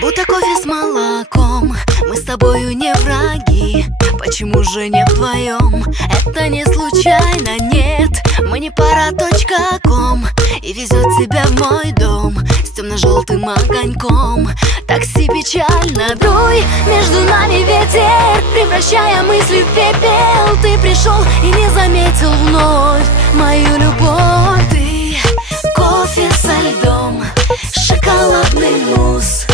Будто кофе с молоком, мы с тобою не враги. Почему же не вдвоем? Это не случайно, нет. Мы не пара .ком. И везет тебя в мой дом с темно-желтым огоньком. Такси печально дуй, между нами ветер, превращая мысли в пепел. Ты пришел и не заметил вновь мою любовь. Ты кофе со льдом, шоколадный мусс,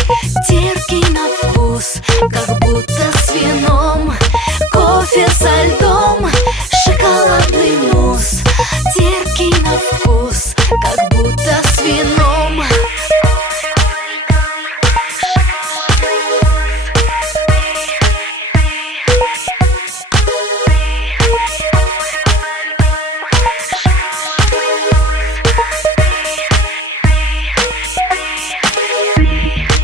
терпкий на вкус, как будто с вином. Кофе со льдом, шоколадный мусс, терпкий на вкус, как будто с вином.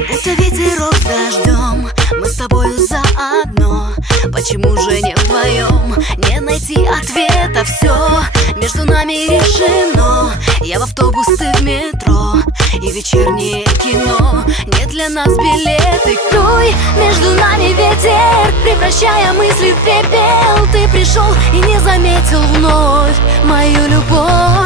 Будто ветерок с дождем, мы с тобою заодно. Почему же не вдвоем? Не найти ответа, все между нами решено. Я в автобус, ты в метро, и вечернее кино. Нет для нас билеты, круй, между нами ветер, превращая мысли в пепел. Ты пришел и не заметил вновь мою любовь.